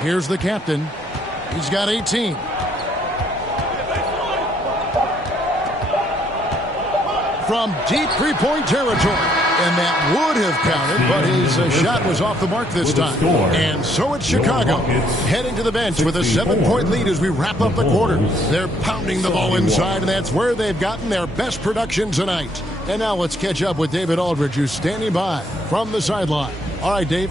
Here's the captain. He's got 18. From deep three-point territory. And that would have counted, but his shot was off the mark this time. And so it's Chicago heading to the bench with a 7-point lead as we wrap up the quarter. They're pounding the ball inside, and that's where they've gotten their best production tonight. And now let's catch up with David Aldridge, who's standing by from the sideline. All right, Dave.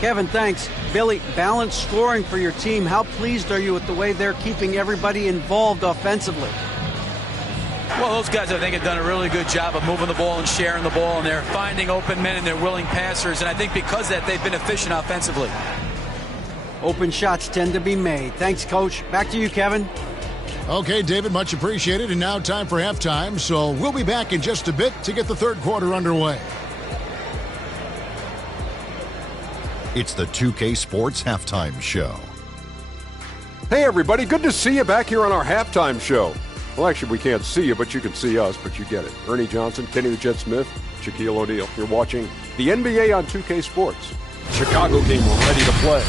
Kevin, thanks. Billy, balanced scoring for your team. How pleased are you with the way they're keeping everybody involved offensively? Well, those guys, I think, have done a really good job of moving the ball and sharing the ball, and they're finding open men and they're willing passers, and I think because of that, they've been efficient offensively. Open shots tend to be made. Thanks, Coach. Back to you, Kevin. Okay, David, much appreciated, and now time for halftime, so we'll be back in just a bit to get the third quarter underway. It's the 2K Sports Halftime Show. Hey, everybody. Good to see you back here on our halftime show. Well, actually, we can't see you, but you can see us, but you get it. Ernie Johnson, Kenny the Jet Smith, Shaquille O'Neal. You're watching the NBA on 2K Sports. Chicago game were ready to play.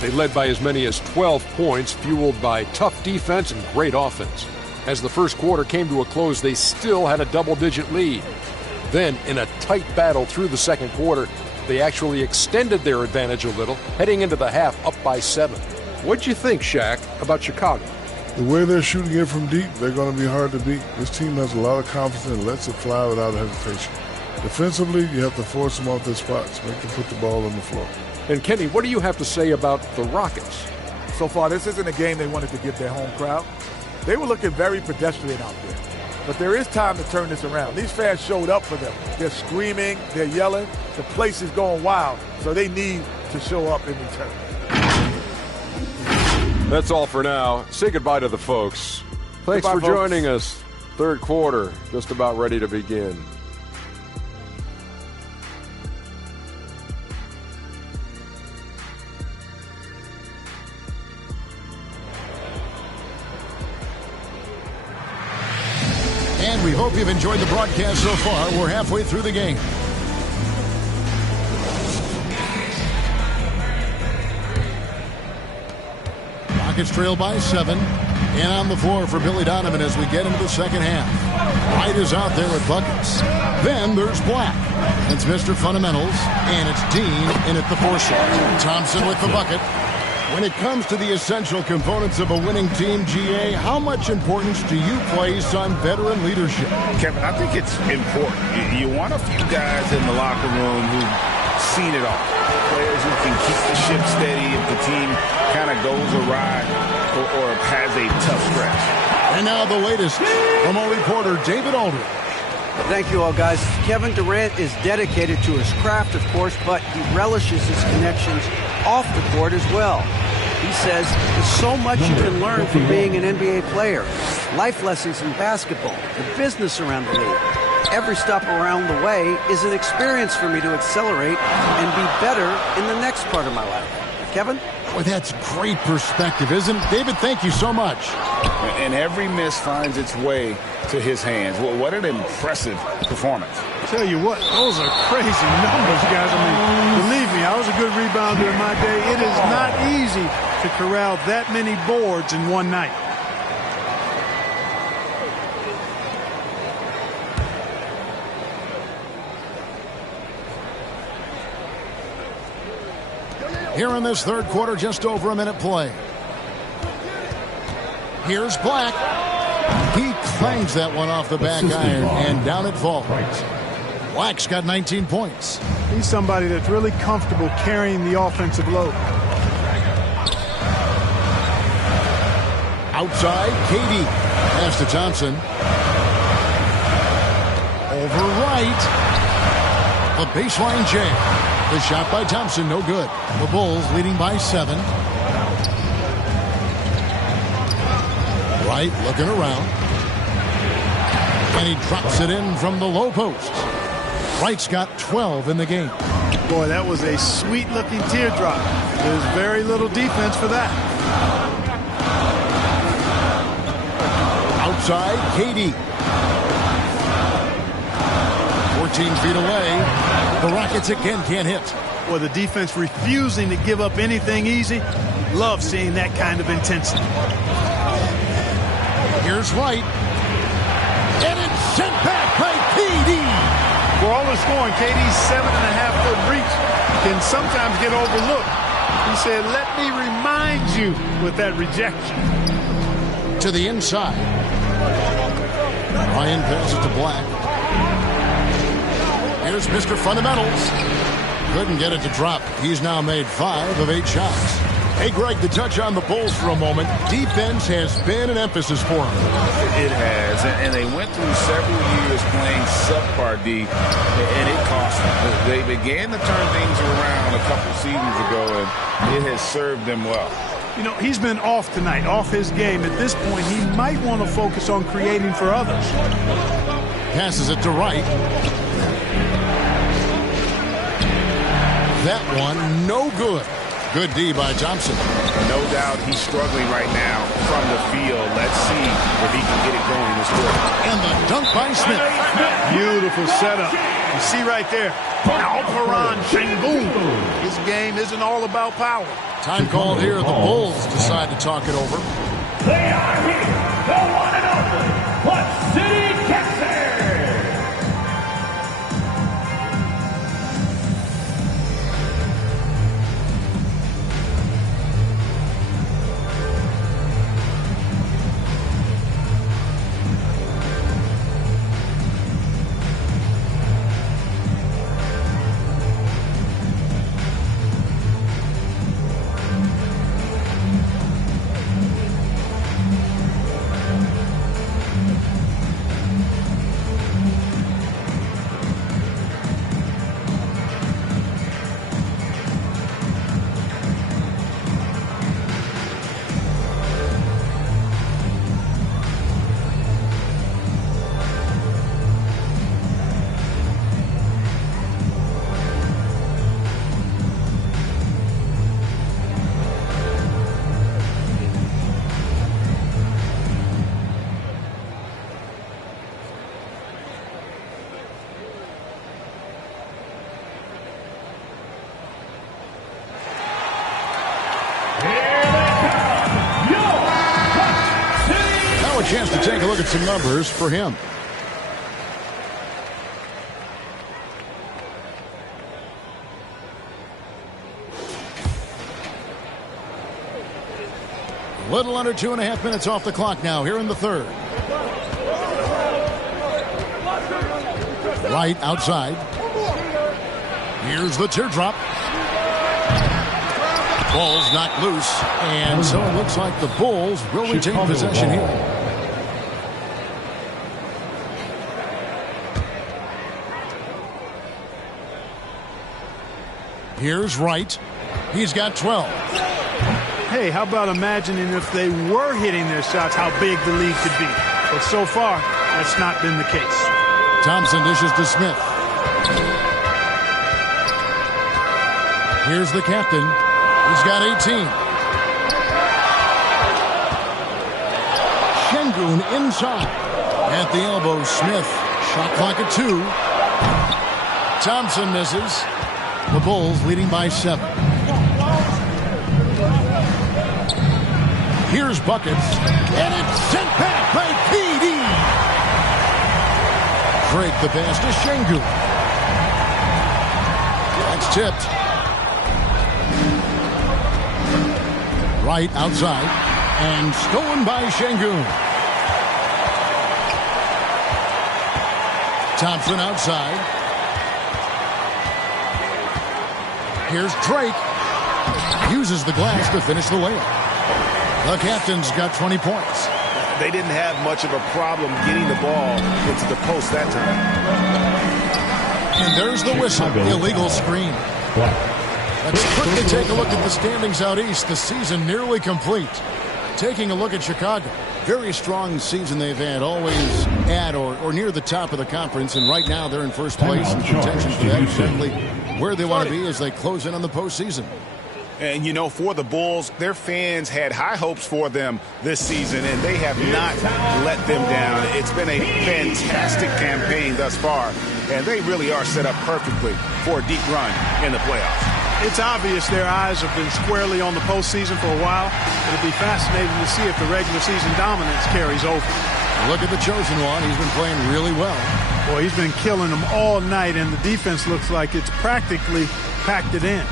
They led by as many as 12 points, fueled by tough defense and great offense. As the first quarter came to a close, they still had a double-digit lead. Then, in a tight battle through the second quarter, they actually extended their advantage a little, heading into the half up by 7. What'd you think, Shaq, about Chicago? The way they're shooting it from deep, they're going to be hard to beat. This team has a lot of confidence and lets it fly without hesitation. Defensively, you have to force them off their spots, make them put the ball on the floor. And Kenny, what do you have to say about the Rockets? So far, this isn't a game they wanted to give their home crowd. They were looking very pedestrian out there. But there is time to turn this around. These fans showed up for them. They're screaming, they're yelling. The place is going wild, so they need to show up in return. That's all for now. Say goodbye to the folks. Thanks for joining us. Third quarter, just about ready to begin. And we hope you've enjoyed the broadcast so far. We're halfway through the game. Rockets trail by 7. And on the floor for Billy Donovan as we get into the second half. White is out there with buckets. Then there's Black. It's Mr. Fundamentals. And it's Dean in at the 4 slot. Thompson with the bucket. When it comes to the essential components of a winning team, GA, how much importance do you place on veteran leadership? Kevin, I think it's important. You want a few guys in the locker room who've seen it all. Players who can keep the ship steady if the team kind of goes awry or has a tough stretch. And now the latest from our reporter, David Aldridge. Thank you all, guys. Kevin Durant is dedicated to his craft, of course, but he relishes his connections off the court as well. He says there's so much you can learn from being an NBA player. Life lessons in basketball, the business around the league. Every stop around the way is an experience for me to accelerate and be better in the next part of my life. Kevin? Boy, that's great perspective, isn't it? David, thank you so much. And every miss finds its way to his hands. Well, what an impressive performance. Tell you what, those are crazy numbers, guys. I mean, believe me, I was a good rebounder in my day. It is not easy to corral that many boards in one night. Here in this third quarter, just over a minute play. Here's Black. He clangs that one off the back iron, and down it falls. Black's got 19 points. He's somebody that's really comfortable carrying the offensive load. Outside, KD. Pass to Thompson. Over right. A baseline jam. The shot by Thompson, no good. The Bulls leading by 7. Wright looking around. And he drops it in from the low post. Wright's got 12 in the game. Boy, that was a sweet-looking teardrop. There's very little defense for that. Outside, KD. 14 feet away. The Rockets again can't hit. or the defense refusing to give up anything easy. Love seeing that kind of intensity. Here's Wright. And it's sent back by KD. For all the scoring, KD's 7.5-foot reach can sometimes get overlooked. He said, let me remind you with that rejection. To the inside. Ryan passes to Black. Here's Mr. Fundamentals. Couldn't get it to drop. He's now made 5 of 8 shots. Hey, Greg, to touch on the Bulls for a moment, defense has been an emphasis for them. It has, and they went through several years playing subpar D, and it cost them. They began to turn things around a couple seasons ago, and it has served them well. You know, he's been off tonight, off his game. At this point, he might want to focus on creating for others. Passes it to Wright. That one, no good. Good D by Thompson. No doubt he's struggling right now from the field. Let's see if he can get it going this quarter. And the dunk by Smith. Beautiful setup. You see right there, Alperen Sengun. His game isn't all about power. Time called here. The Bulls decide to talk it over. They are here, the one and only Clutch City Texans. Chance to take a look at some numbers for him. A little under 2.5 minutes off the clock now here in the third. Wright outside. Here's the teardrop. Ball's knocked loose, and so it looks like the Bulls will retain possession here. Here's Wright. He's got 12. Hey, how about imagining if they were hitting their shots, how big the lead could be. But so far, that's not been the case. Thompson dishes to Smith. Here's the captain. He's got 18. Sengun inside. At the elbow, Smith. Shot clock at 2. Thompson misses. The Bulls leading by 7. Here's buckets. And it's sent back by KD. Drake the pass to Sengun. That's tipped. Right outside. And stolen by Sengun. Thompson outside. Here's Drake. Uses the glass to finish the layup. The captain's got 20 points. They didn't have much of a problem getting the ball into the post that time. And there's the whistle. Illegal screen. Let's quickly take a look at the standings out east. The season nearly complete. Taking a look at Chicago. Very strong season they've had. Always at or near the top of the conference. And right now they're in first place in contention for that. Exactly where they want to be as they close in on the postseason. And, you know, for the Bulls, their fans had high hopes for them this season, and they have not let them down. It's been a fantastic campaign thus far, and they really are set up perfectly for a deep run in the playoffs. It's obvious their eyes have been squarely on the postseason for a while. It'll be fascinating to see if the regular season dominance carries over. Look at the chosen one. He's been playing really well. Boy, he's been killing them all night, and the defense looks like it's practically packed it in.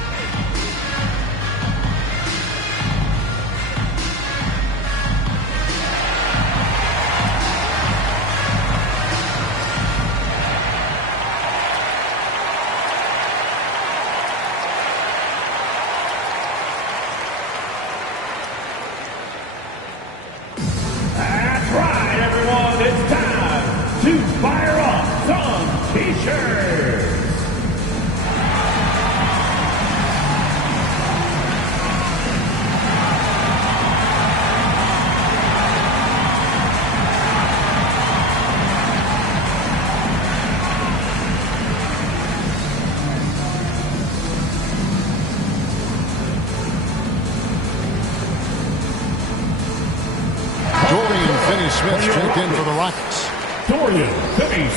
Smith checked in for the Rockets.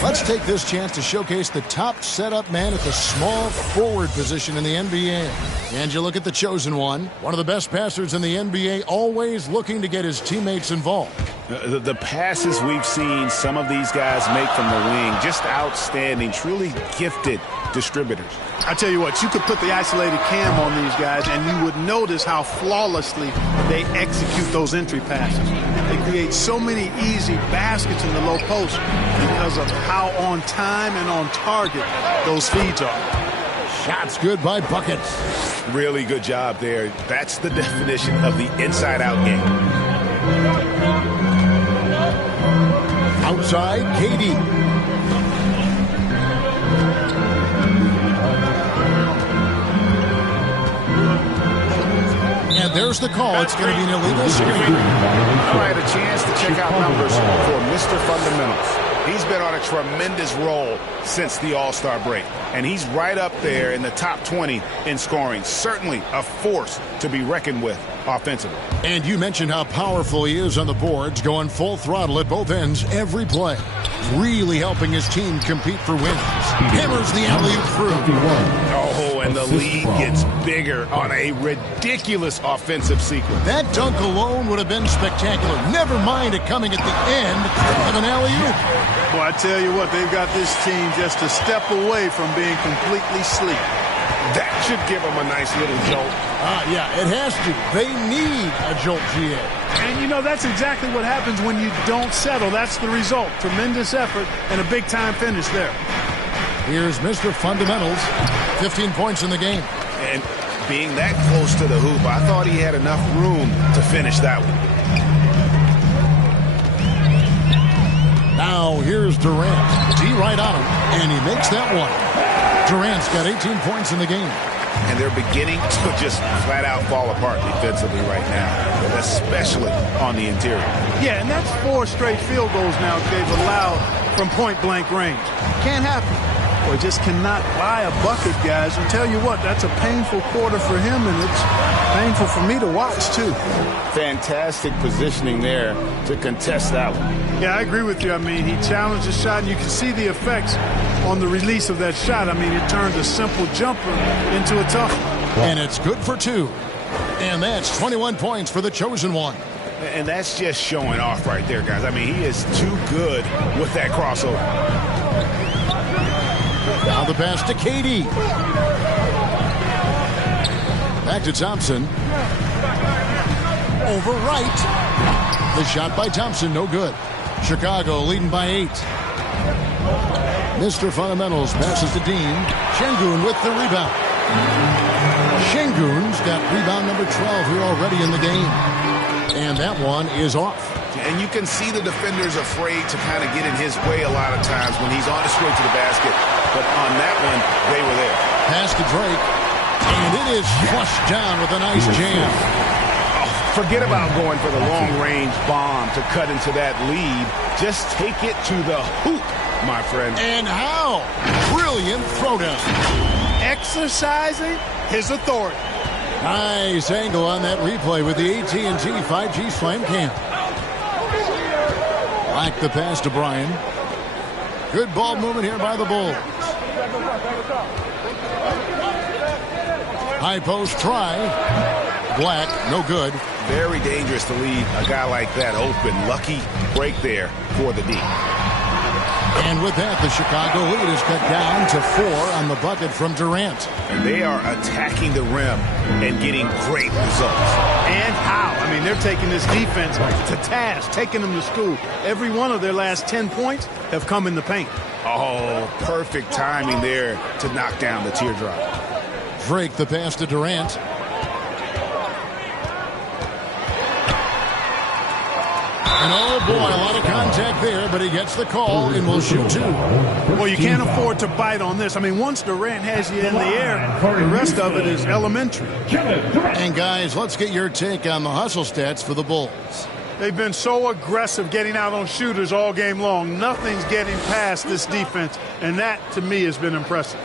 Let's take this chance to showcase the top setup man at the small forward position in the NBA. And you look at the chosen one of the best passers in the NBA, always looking to get his teammates involved. The passes we've seen some of these guys make from the wing, just outstanding, truly gifted distributors. I tell you what, you could put the isolated cam on these guys and you would notice how flawlessly they execute those entry passes. They create so many easy baskets in the low post because of how on time and on target those feeds are. Shots good by Buckets. Really good job there. That's the definition of the inside-out game. Outside, KD. And there's the call. It's going to be an illegal screen. All right, a chance to check out numbers for Mr. Fundamentals. He's been on a tremendous roll since the All-Star break, and he's right up there in the top 20 in scoring. Certainly a force to be reckoned with offensively. And you mentioned how powerful he is on the boards, going full throttle at both ends every play. Really helping his team compete for wins. Hammers the alley-oop through. Oh, and the lead gets bigger on a ridiculous offensive sequence. That dunk alone would have been spectacular. Never mind it coming at the end of an alley-oop. Well, I tell you what, they've got this team just a step away from being completely asleep. That should give them a nice little jolt. Yeah, it has to. They need a jolt, GA. And, you know, that's exactly what happens when you don't settle. That's the result. Tremendous effort and a big-time finish there. Here's Mr. Fundamentals. 15 points in the game. And being that close to the hoop, I thought he had enough room to finish that one. Now, here's Durant. D right on him, and he makes that one. Durant's got 18 points in the game. And they're beginning to just flat-out fall apart defensively right now, especially on the interior. Yeah, and that's 4 straight field goals now they've allowed from point-blank range. Can't happen. Boy, just cannot buy a bucket, guys. And tell you what, that's a painful quarter for him, and it's painful for me to watch, too. Fantastic positioning there to contest that one. Yeah, I agree with you. I mean, he challenged the shot, and you can see the effects on the release of that shot. I mean, it turned a simple jumper into a tough one. And it's good for 2. And that's 21 points for the chosen one. And that's just showing off right there, guys. I mean, he is too good with that crossover. Now the pass to KD. Back to Thompson. Over right. The shot by Thompson, no good. Chicago leading by 8. Mr. Fundamentals passes to Dean. Şengün with the rebound. Şengün's got rebound number 12 here already in the game. And that one is off. And you can see the defenders afraid to kind of get in his way a lot of times when he's on his way to the basket. But on that one, they were there. Pass to Drake. And it is flushed down with a nice jam. Oh, forget about going for the long-range bomb to cut into that lead. Just take it to the hoop, my friend. And how? Brilliant throwdown. Exercising his authority. Nice angle on that replay with the AT&T 5G Slam Cam. Like the pass to Bryan. Good ball movement here by the Bulls. High post try. Black, no good. Very dangerous to leave a guy like that open. Lucky break there for the D. And with that, the Chicago lead is cut down to 4 on the bucket from Durant. And they are attacking the rim and getting great results. And how? I mean, they're taking this defense to task, taking them to school. Every one of their last 10 points have come in the paint. Oh, perfect timing there to knock down the teardrop. Drake the pass to Durant. And oh boy, a lot of contact there, but he gets the call and will shoot 2. Well, you can't afford to bite on this. I mean, once Durant has you in the air, the rest of it is elementary. And guys, let's get your take on the hustle stats for the Bulls. They've been so aggressive getting out on shooters all game long. Nothing's getting past this defense, and that, to me, has been impressive.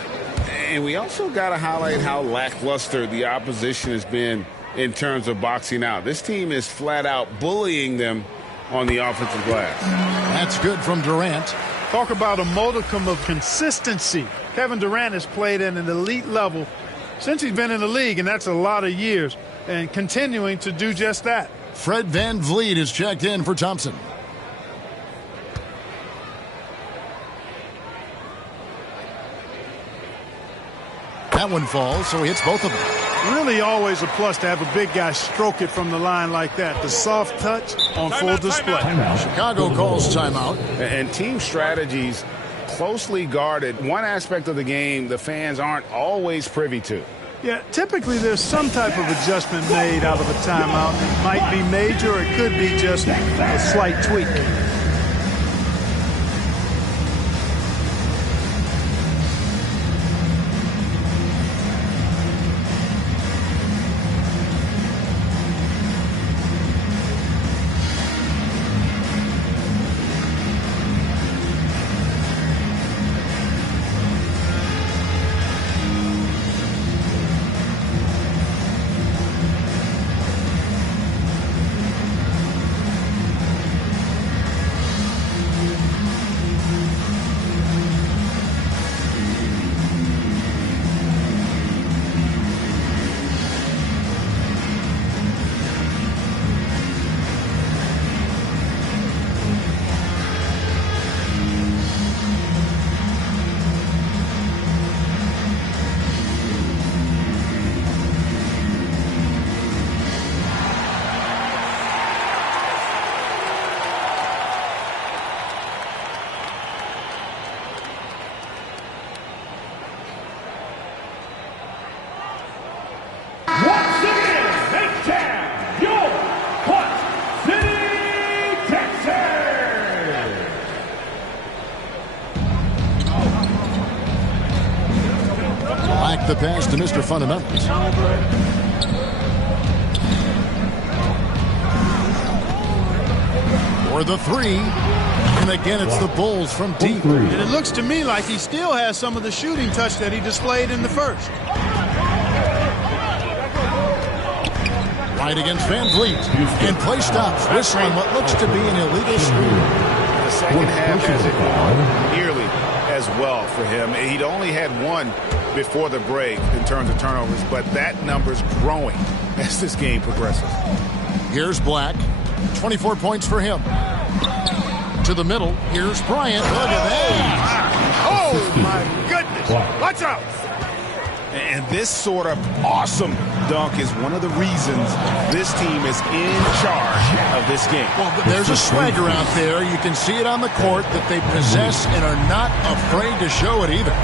And we also got to highlight how lackluster the opposition has been in terms of boxing out. This team is flat out bullying them on the offensive glass. That's good from Durant. Talk about a modicum of consistency. Kevin Durant has played at an elite level since he's been in the league, and that's a lot of years, and continuing to do just that. Fred VanVleet is checked in for Thompson. That one falls, so he hits both of them. Really always a plus to have a big guy stroke it from the line like that. The soft touch on full display. Chicago calls timeout. And team strategies closely guarded. One aspect of the game the fans aren't always privy to. Yeah, typically there's some type of adjustment made out of a timeout. It might be major, or it could be just a slight tweak. The pass to Mr. Fundamentals. For the 3. And again, it's the Bulls from deep. And it looks to me like he still has some of the shooting touch that he displayed in the first. Right against VanVleet. And play stops. Whistling what looks to be an illegal screen. The second half hasn't gone nearly as well for him. He'd only had one before the break in terms of turnovers, but that number's growing as this game progresses. Here's Black. 24 points for him. To the middle. Here's Bryant. Look at that. Oh, my goodness. Watch out. And this sort of awesome dunk is one of the reasons this team is in charge of this game. Well, there's a swagger out there. You can see it on the court that they possess and are not afraid to show it either.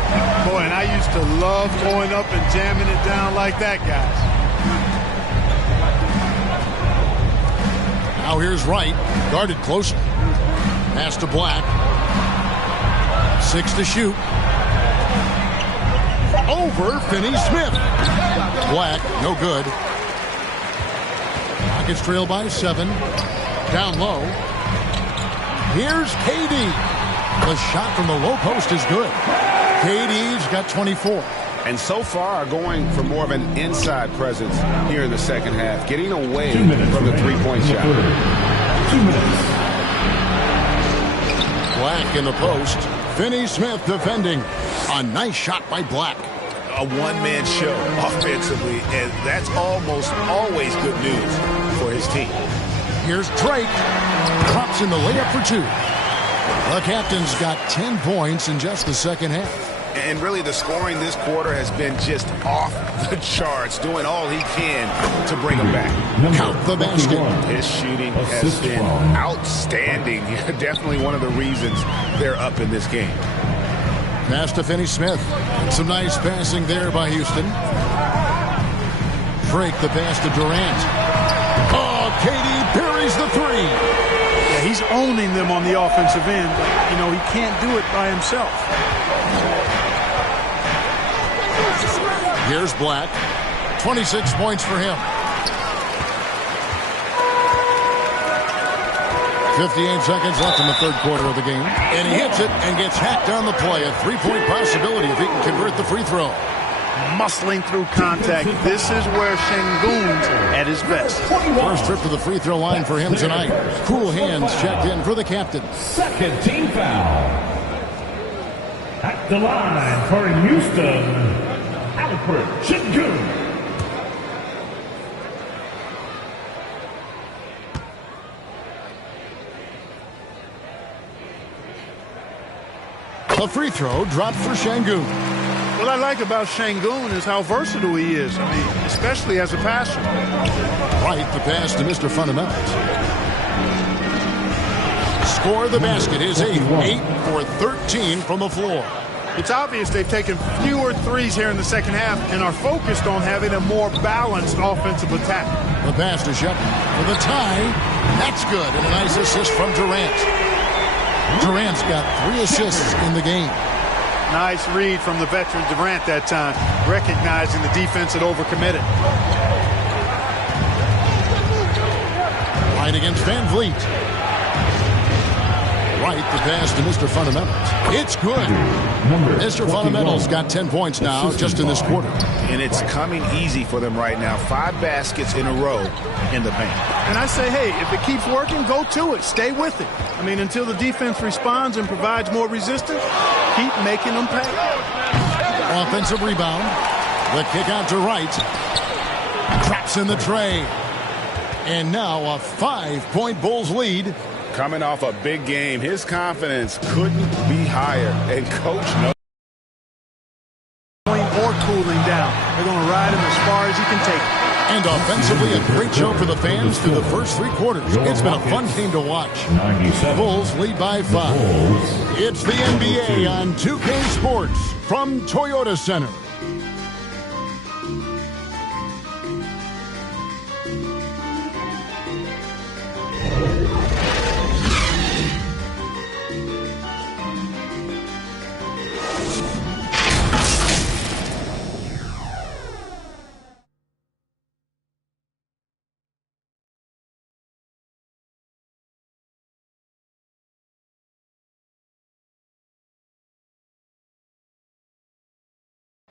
Boy, and I used to love going up and jamming it down like that, guys. Now here's Wright. Guarded closely. Pass to Black. 6 to shoot. Over Finney-Smith. Black, no good. Rockets trail by 7. Down low. Here's KD. The shot from the low post is good. KD's got 24. And so far going for more of an inside presence here in the second half, getting away from the three-point shot. 2 minutes. Black in the post. Finney-Smith defending. A nice shot by Black. a one-man show offensively, and that's almost always good news for his team. Here's Drake. Drops in the layup for 2. The captain's got 10 points in just the second half. And really, the scoring this quarter has been just off the charts, doing all he can to bring them back. Count the basket. His shooting has been outstanding. Definitely one of the reasons they're up in this game. Pass to Finney-Smith. Some nice passing there by Houston. Drake the pass to Durant. Oh, KD parries the 3. Yeah, he's owning them on the offensive end, but, you know, he can't do it by himself. Here's Black. 26 points for him. 58 seconds left in the third quarter of the game. And he hits it and gets hacked on the play. A 3-point possibility if he can convert the free throw. Muscling through contact. This is where Şengün's at his best. First trip to the free throw line for him tonight. Cool hands checked in for the captain. Second team foul. At the line for Houston, Alfred Şengün. A free throw dropped for Şengün. What I like about Şengün is how versatile he is. I mean, especially as a passer. Right, the pass to Mr. Fundamentals. Score the basket is 8 for 13 from the floor. It's obvious they've taken fewer threes here in the second half and are focused on having a more balanced offensive attack. The pass to Shepard for the tie. That's good, and a nice assist from Durant. Durant's got 3 assists in the game. Nice read from the veteran Durant that time, recognizing the defense had overcommitted. Right against Van Vliet. Right, the pass to Mr. Fundamentals. It's good. Mr. Fundamentals got 10 points now just in this quarter. And it's coming easy for them right now. 5 baskets in a row in the paint. And I say, hey, if it keeps working, go to it. Stay with it. I mean, until the defense responds and provides more resistance, keep making them pay. Offensive rebound. The kick out to Wright. Traps in the tray. And now a 5-point Bulls lead. Coming off a big game, his confidence couldn't be higher. And Coach knows. Or cooling down. They're going to ride him as far as he can take it. And offensively, a great show for the fans through the first 3 quarters. It's been a fun game to watch. Bulls lead by 5. It's the NBA on 2K Sports from Toyota Center.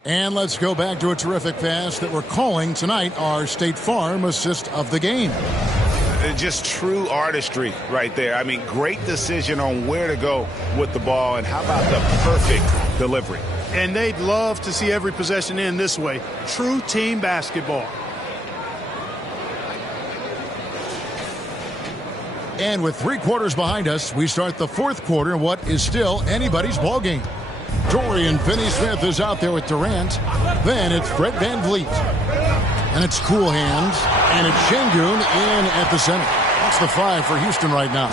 And let's go back to a terrific pass that we're calling tonight our State Farm assist of the game. Just true artistry right there. I mean, great decision on where to go with the ball, and how about the perfect delivery. And they'd love to see every possession end this way. True team basketball. And with 3 quarters behind us, we start the 4th quarter in what is still anybody's ball game. Dorian Finney-Smith is out there with Durant. Then it's Fred Van Vliet. And it's cool hands. And it's Şengün in at the center. That's the 5 for Houston right now.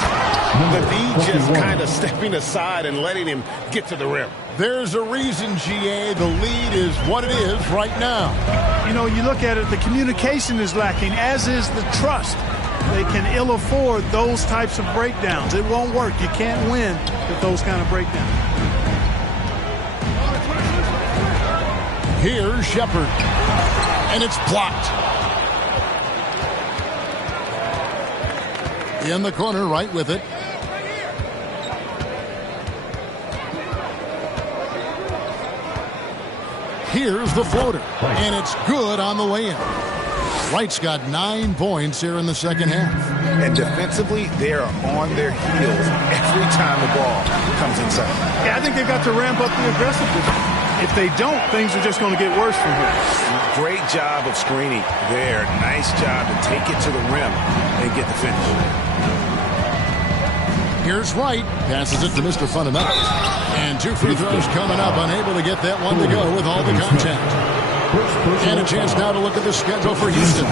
The D just kind of stepping aside and letting him get to the rim. There's a reason, GA, the lead is what it is right now. You know, you look at it, the communication is lacking, as is the trust. They can ill afford those types of breakdowns. It won't work. You can't win with those kind of breakdowns. Here's Shepard. And it's blocked. In the corner, right with it. Here's the floater. And it's good on the way in. Wright's got 9 points here in the second half. And defensively, they are on their heels every time the ball comes inside. Yeah, I think they've got to ramp up the aggressiveness. If they don't, things are just going to get worse from here. Great job of screening there. Nice job to take it to the rim and get the finish. Here's Wright. Passes it to Mr. Fundamentals. And 2 free throws coming up. Unable to get that one to go with all the contact. And a chance now to look at the schedule for Houston.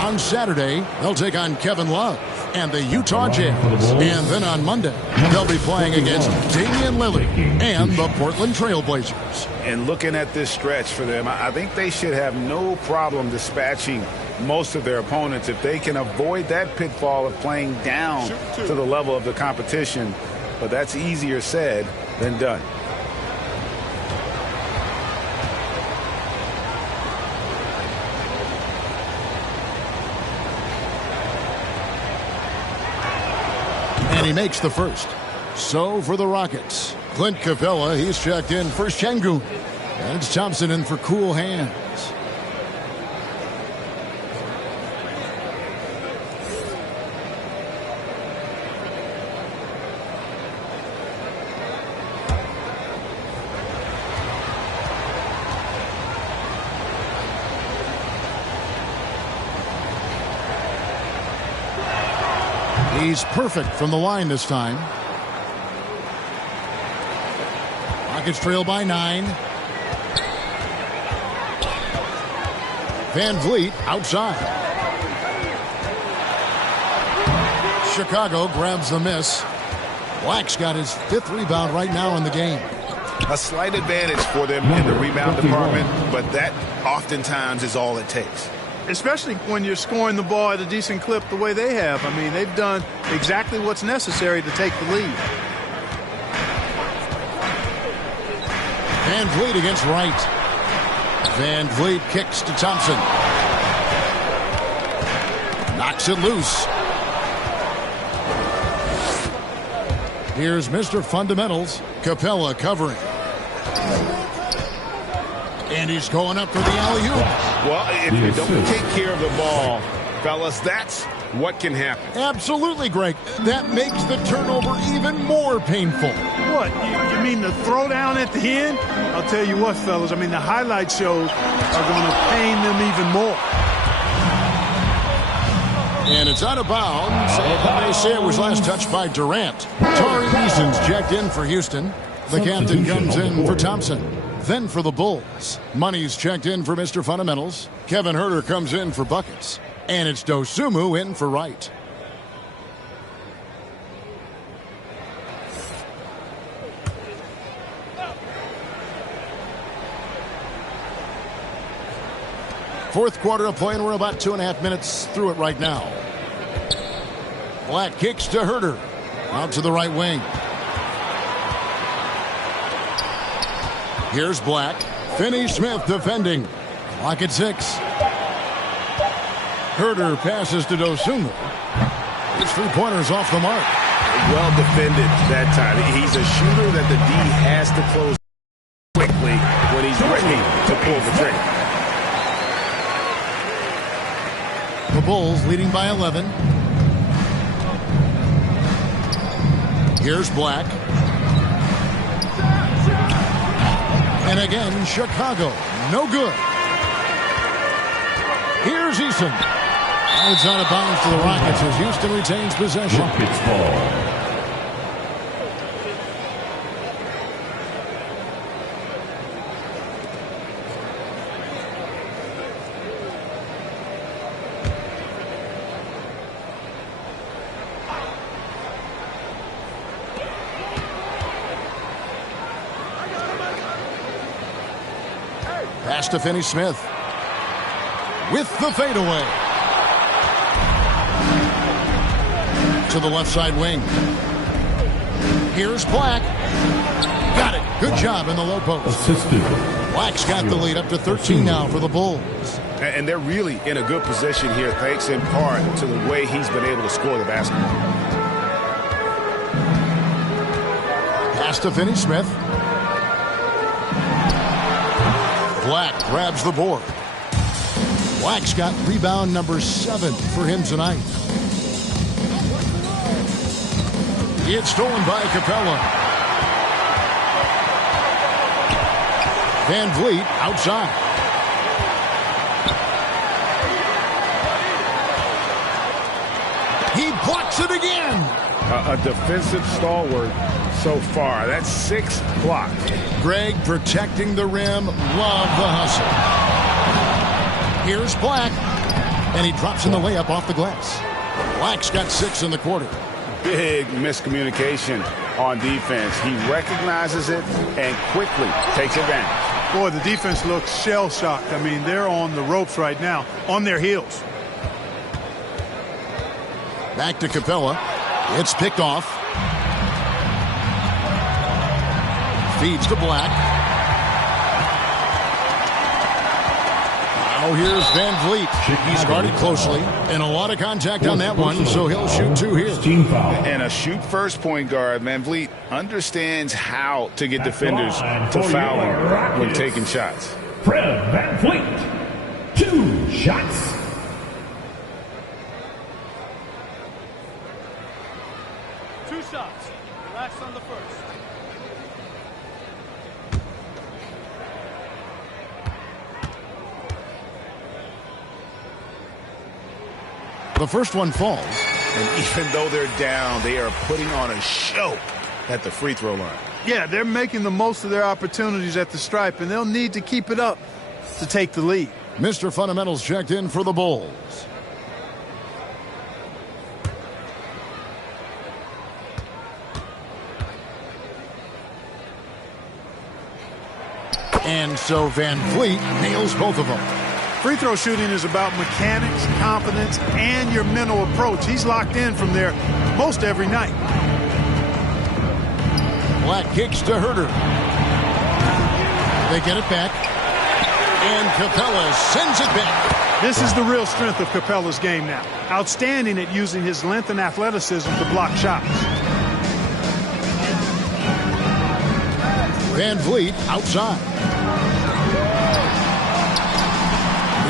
On Saturday, they'll take on Kevin Love and the Utah Jazz. And then on Monday, they'll be playing against Damian Lillard and the Portland Trail Blazers. And looking at this stretch for them, I think they should have no problem dispatching most of their opponents if they can avoid that pitfall of playing down to the level of the competition. But that's easier said than done. And he makes the first. So for the Rockets, Clint Capella, he's checked in for Şengün. And it's Thompson in for Cool Hands. He's perfect from the line this time. Rockets trail by 9. Van Vliet outside. Chicago grabs the miss. Black's got his 5th rebound right now in the game. A slight advantage for them in the rebound department, but that oftentimes is all it takes. Especially when you're scoring the ball at a decent clip the way they have. I mean, they've done exactly what's necessary to take the lead. Van Vliet against Wright. Van Vliet kicks to Thompson. Knocks it loose. Here's Mr. Fundamentals. Capella covering. And he's going up for the alley-oop. Well, if you don't take care of the ball, fellas, that's what can happen. Absolutely, Greg. That makes the turnover even more painful. What? You mean the throwdown at the end? I'll tell you what, fellas. I mean, the highlight shows are going to pain them even more. And it's out of bounds. They say it was last touched by Durant. Tari Eason's checked in for Houston. The captain comes in for Thompson. Then for the Bulls, Money's checked in for Mr. Fundamentals. Kevin Huerter comes in for buckets. And it's Dosunmu in for Wright. Fourth quarter of play, and we're about 2.5 minutes through it right now. Black kicks to Huerter. Out to the right wing. Here's Black. Finney-Smith defending. Clock at 6. Huerter passes to Dosunmu. His 3-pointer's off the mark. Well defended that time. He's a shooter that the D has to close quickly when he's ready to pull the trigger. The Bulls leading by 11. Here's Black. And again, Chicago. No good. Here's Eason. And it's out of bounds to the Rockets as Houston retains possession. Rockets ball. Pass to Finney-Smith. With the fadeaway. To the left side wing. Here's Black. Got it. Good job in the low post. Assisted. Black's got the lead up to 13 now for the Bulls. And they're really in a good position here, thanks in part to the way he's been able to score the basketball. Pass to Finney-Smith. Black grabs the board. Black's got rebound number 7 for him tonight. It's stolen by Capella. Van Vliet outside. He blocks it again. A defensive stalwart so far. That's 6 blocked. Greg protecting the rim. Love the hustle. Here's Black. And he drops in the layup off the glass. Black's got 6 in the quarter. Big miscommunication on defense. He recognizes it and quickly takes advantage. Boy, the defense looks shell-shocked. I mean, they're on the ropes right now, on their heels. Back to Capella. It's picked off. Feeds to Black. Now here's Van Vliet. He's guarded closely. And a lot of contact on that one, so he'll shoot 2 here. And a shoot-first point guard, Van Vliet, understands how to get defenders to foul him when taking shots. Fred Van Vliet, 2 shots. Relax on the first. The first one falls. And even though they're down, they are putting on a show at the free throw line. Yeah, they're making the most of their opportunities at the stripe, and they'll need to keep it up to take the lead. Mr. Fundamentals checked in for the Bulls. And so Van Vliet nails both of them. Free throw shooting is about mechanics, confidence, and your mental approach. He's locked in from there most every night. Black kicks to Herter. They get it back. And Capella sends it back. This is the real strength of Capella's game now. Outstanding at using his length and athleticism to block shots. Van Vliet outside.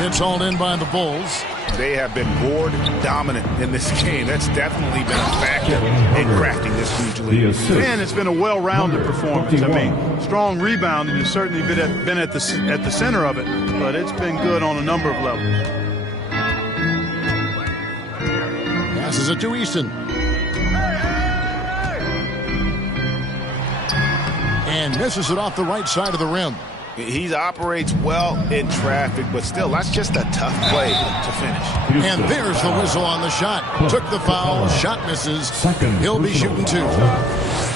It's hauled in by the Bulls. They have been board dominant in this game. That's definitely been a factor in crafting this huge lead. And it's been a well-rounded performance. I mean, strong rebounding has certainly been at the center of it, but it's been good on a number of levels. Passes it to Easton. And misses it off the right side of the rim. He operates well in traffic, but still, that's just a tough play to finish. And there's the whistle on the shot. Took the foul, shot misses. He'll be shooting 2.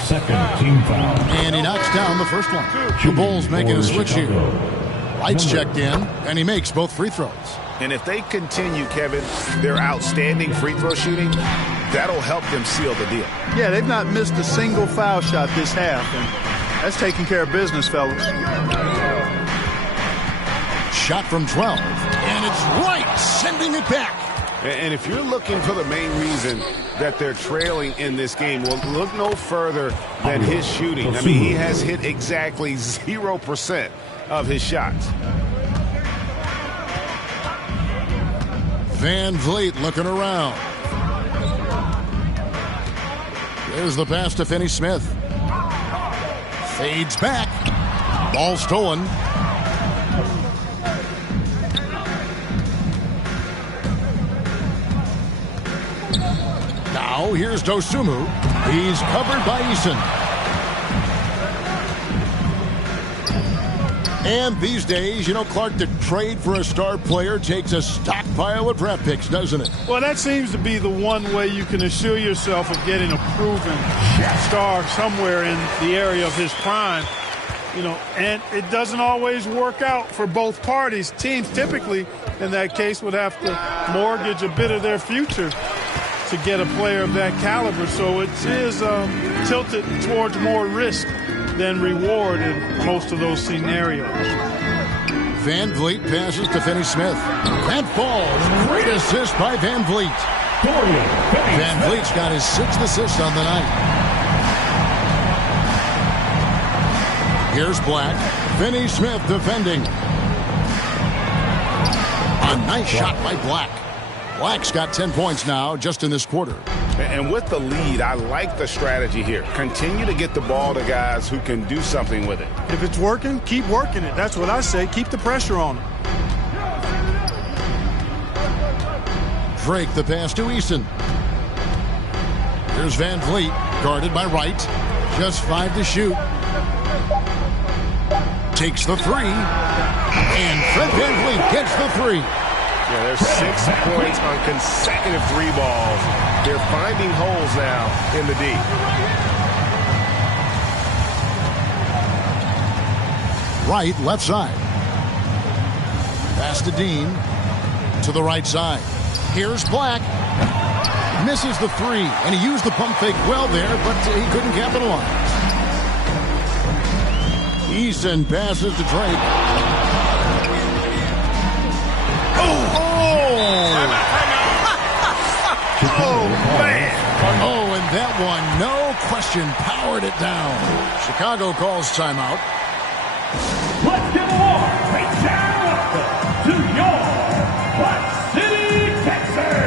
Second team foul. And he knocks down the first one. The Bulls making a switch here. Lights checked in, and he makes both free throws. And if they continue, Kevin, their outstanding free throw shooting, that'll help them seal the deal. Yeah, they've not missed a single foul shot this half, and that's taking care of business, fellas. Shot from 12, and it's right, sending it back. And if you're looking for the main reason that they're trailing in this game, well, look no further than his shooting. I mean, he has hit exactly 0% of his shots. Van Vliet looking around. There's the pass to Finney-Smith. Fades back. Ball stolen. Now here's Dosunmu. He's covered by Eason. And these days, you know, Clark, the trade for a star player takes a stockpile of draft picks, doesn't it? Well, that seems to be the one way you can assure yourself of getting a proven star somewhere in the area of his prime. You know, and it doesn't always work out for both parties. Teams typically, in that case, would have to mortgage a bit of their future to get a player of that caliber. So it is tilted towards more risk than reward in most of those scenarios. Van Vliet passes to Finney-Smith. That falls. Great assist by Van Vliet. Van Vliet's got his 6th assist on the night. Here's Black. Finney-Smith defending. A nice shot by Black. Black's got 10 points now just in this quarter. And with the lead, I like the strategy here. Continue to get the ball to guys who can do something with it. If it's working, keep working it. That's what I say. Keep the pressure on them. Drake the pass to Eason. Here's Van Vliet, guarded by Wright. Just 5 to shoot. Takes the 3. And Fred Van Vliet gets the 3. Yeah, there's 6 points on consecutive 3 balls. They're finding holes now in the D. Wright, left side. Pass to Dean. To the right side. Here's Black. Misses the 3, and he used the pump fake well there, but he couldn't capitalize. Eason passes to Drake. Oh, man. Oh, and that one, no question, powered it down. Chicago calls timeout. Let's give a warm St. John welcome to your Clutch City, Texas.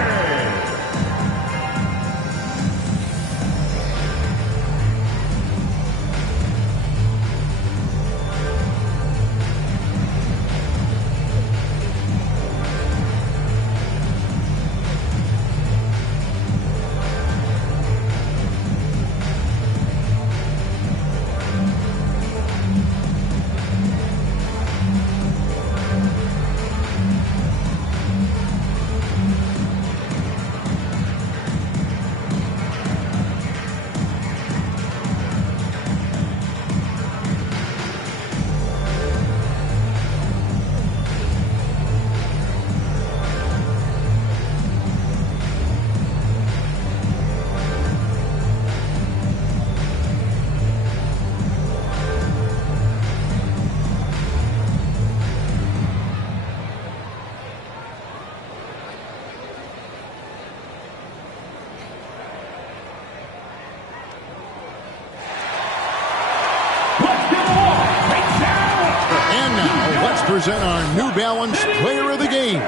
Present our New Balance Player of the Game,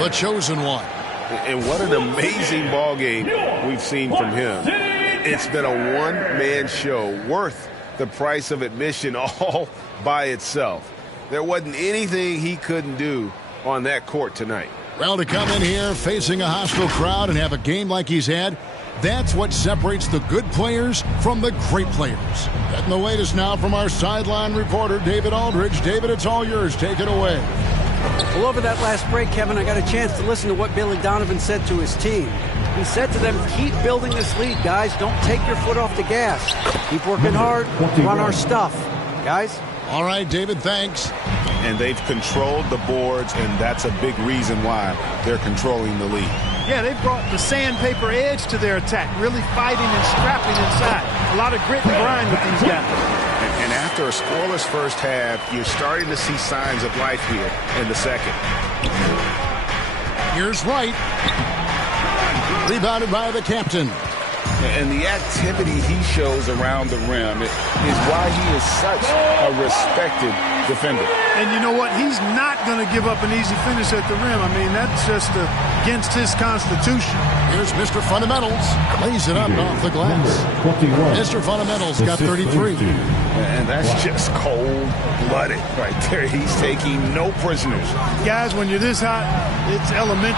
the chosen one. And what an amazing ball game we've seen from him. It's been a one-man show worth the price of admission all by itself. There wasn't anything he couldn't do on that court tonight. Well, to come in here facing a hostile crowd and have a game like he's had, that's what separates the good players from the great players. Getting the latest now from our sideline reporter, David Aldridge. David, it's all yours. Take it away. Well, over that last break, Kevin, I got a chance to listen to what Billy Donovan said to his team. He said to them, keep building this lead, guys. Don't take your foot off the gas. Keep working hard. Run our stuff. Guys? All right, David, thanks. And they've controlled the boards, and that's a big reason why they're controlling the lead. Yeah, they've brought the sandpaper edge to their attack, really fighting and scrapping inside. A lot of grit and grind with these guys. And after a scoreless first half, you're starting to see signs of life here in the second. Here's Wright. Rebounded by the captain. And the activity he shows around the rim is why he is such a respected defender. And you know what? He's not going to give up an easy finish at the rim. I mean, that's just against his constitution. Here's Mr. Fundamentals. Lays it up off the glass. Mr. Fundamentals got 33. And that's just cold-blooded right there. He's taking no prisoners. Guys, when you're this hot, it's elementary.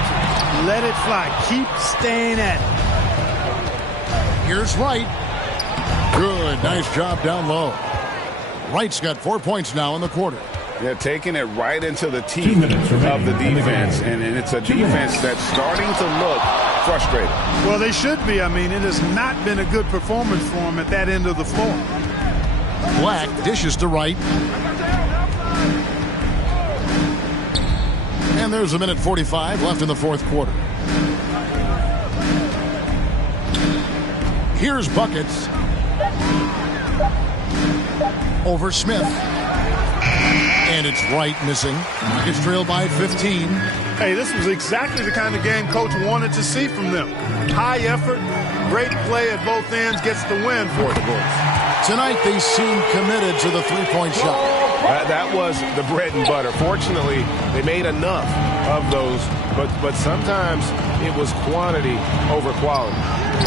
Let it fly. Keep staying at it. Here's Wright. Good. Nice job down low. Wright's got 4 points now in the quarter. They're taking it right into the teeth of the defense, and it's a defense that's starting to look frustrated. Well, they should be. I mean, it has not been a good performance for them at that end of the floor. Black dishes to Wright. And there's a minute 45 left in the fourth quarter. Here's Buckets. Over Smith. And it's Wright missing. It's trailed by 15. Hey, this was exactly the kind of game Coach wanted to see from them. High effort, great play at both ends, gets the win for the Bulls. Tonight they seem committed to the three-point shot. That was the bread and butter. Fortunately, they made enough of those, but sometimes it was quantity over quality.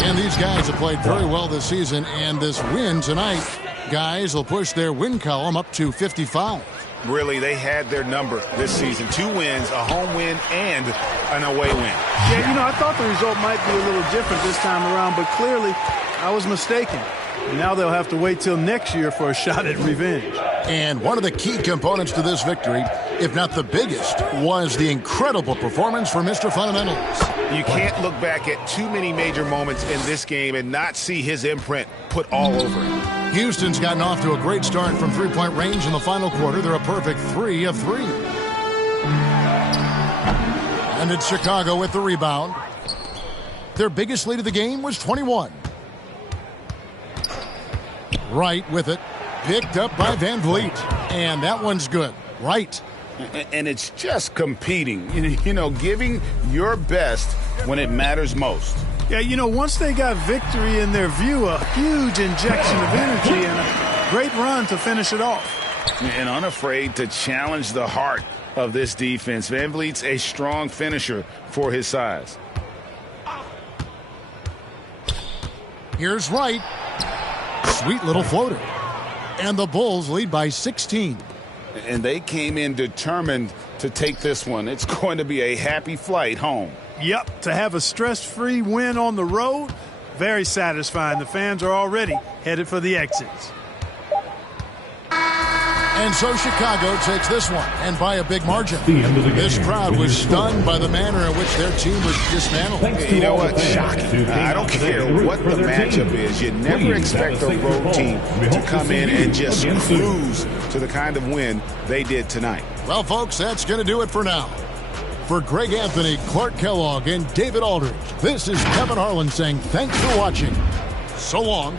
And these guys have played very well this season, and this win tonight, guys, will push their win column up to 55. Really, they had their number this season. 2 wins, a home win, and an away win. Yeah, I thought the result might be a little different this time around, but clearly I was mistaken. And now they'll have to wait till next year for a shot at revenge. And one of the key components to this victory, if not the biggest, was the incredible performance for Mr. Fundamentals. You can't look back at too many major moments in this game and not see his imprint put all over it. Houston's gotten off to a great start from three-point range in the final quarter. They're a perfect 3 of 3. And it's Chicago with the rebound. Their biggest lead of the game was 21. Wright with it. Picked up by Van Vliet. And that one's good. Wright. And it's just competing, giving your best when it matters most. Yeah, once they got victory in their view, a huge injection of energy and a great run to finish it off. And unafraid to challenge the heart of this defense. Van Vliet's a strong finisher for his size. Here's Wright. Sweet little floater. And the Bulls lead by 16. And they came in determined to take this one. It's going to be a happy flight home. Yep, to have a stress-free win on the road, very satisfying. The fans are already headed for the exits. And so Chicago takes this one, and by a big margin. This crowd was stunned by the manner in which their team was dismantled. You know what? Shocking. I don't care what the matchup is. You never expect a road team to come in and just cruise to the kind of win they did tonight. Well, folks, that's going to do it for now. For Greg Anthony, Clark Kellogg, and David Aldridge, this is Kevin Harlan saying thanks for watching. So long.